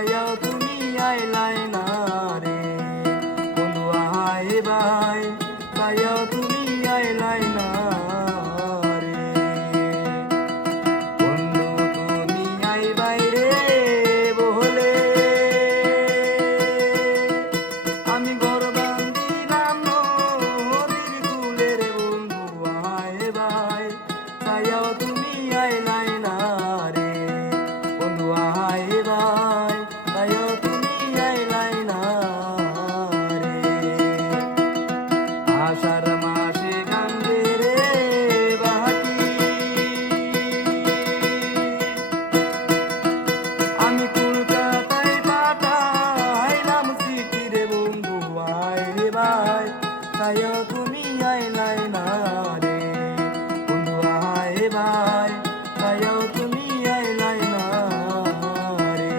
তাইয়াও তুমি আইলাই না রে বন্ধু আহাই ভাই তাইয়াও তুমি আইলাই না রে বন্ধু তুমি আইবাই রে বলে আমি ঘর বান্ধিলাম নদীর কূলে রে বন্ধু আহাই ভাই তাইয়াও তুমি আইলাই না রে বন্ধু আহাই ভাই তাইয়াও তুমি আইলাই না রে আষাঢ় মাসে কান্দে রে বাকি আমি কলকাতায় পাঠাইলাম চিঠি রে বন্ধু আয় রে ভাই তাইয়াও তুমি আইলাই না রে বন্ধু আয় ভাই তাইয়াও তুমি আইলাই না রে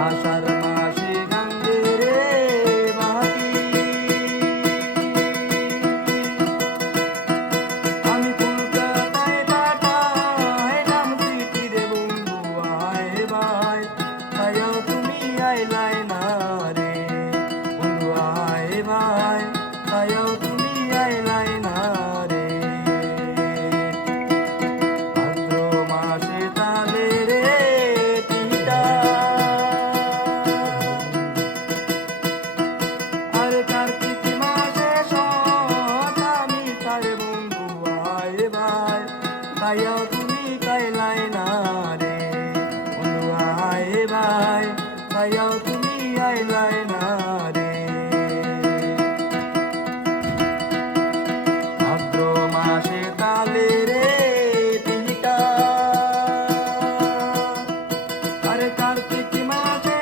আষাঢ় মাসে কান্দে রে বাকি আমি কলকাতায় পাঠাইলাম চিঠি রে বন্ধু আয় ভাই তাইয়াও তুমি আইলাই না রে বন্ধু আয় ভাই তাইয়াও তুমি আইলাই না রে ভাদ্র মাসে তালে রে তিনটা আর কার্তিক মাসে আমি তারে বন্ধু আয় ভাই তাইয়াও তুমি কাইলাই না রে বন্ধু আয় ভাই তাইয়াও তুমি আইলাই না রে ভাদ্র মাসে তালে রে তিনটা আর কার্তিক মাসে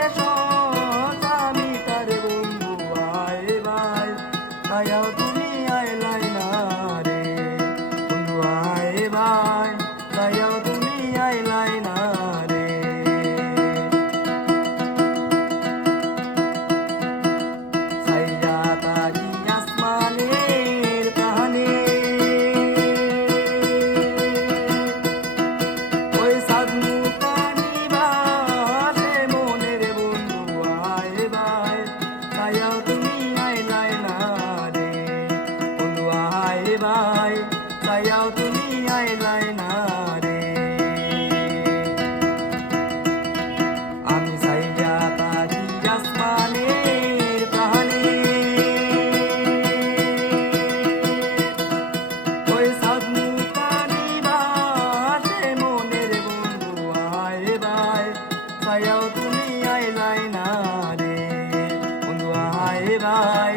আমি তারে বন্ধু আয় ভাই তাইয়াও তুমি আইলাই না রে বন্ধু আয় ভাই তাইয়াও তুমি আইলাই না রে সাইয়া তাকি আসমানের প্রাণে ওই সাধু কানি ভাসে মনে রে বন্ধু আয় ভাই তাইয়াও তুমি আইলাই না রে বন্ধু আয় ভাই তাইয়াও তুমি আইলাই না রে আমি সাইয়া তাকি আসমানের প্রাণে ওই সাধু কানি ভাসে মনে রে বন্ধু আয় ভাই তাইয়াও তুমি আইলাই না রে বন্ধু আয় ভাই